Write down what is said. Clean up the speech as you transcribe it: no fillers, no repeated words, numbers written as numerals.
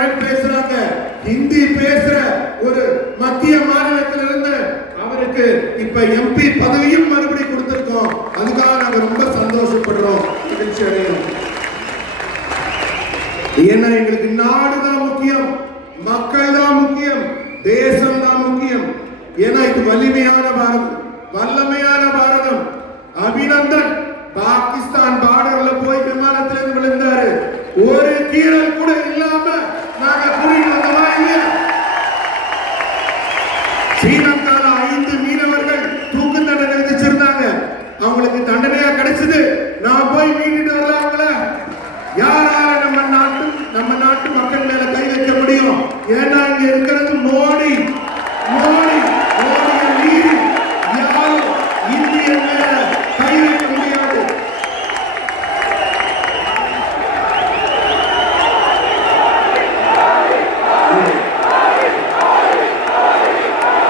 பேசுறாங்க, ஹிந்தி பேசுற ஒரு மத்திய மாநிலத்திலிருந்து அவருக்கு இப்ப எம்பி பதவியும் மறுபடியும் கொடுத்திருக்கோம். அதுக்காக நாங்க ரொம்ப சந்தோஷப்படுறோம், மகிழ்ச்சி அடைகிறோம். ஏன்னா எங்களுக்கு நாடுதான் முக்கியம், மக்கள் தான் முக்கியம், தேசம் தான் முக்கியம். ஏன்னா இது வலிமையான பாரதம், வல்லமையான பாரதம். அபிநந்தன் பாகிஸ்தான் பார்டர்ல போய் விமானத்துல விழுந்தாரு, ஒரு கீரல் கூட இல்லாம நாங்க கூட்டிட்டு வந்தோமா இல்லையா? ஸ்ரீலங்கால 5 மீனவர்கள் தூக்கு தண்டனை விதிச்சிருந்தாங்க, அவங்களுக்கு தண்டனையா கிடைச்சது. நான் போய் மீட்டுட்டு வரலாம்ல. யாரால நம்ம நாட்டு மக்கள் மேல கை வைக்க முடியும்? ஏன்னா இங்க இருக்கிறது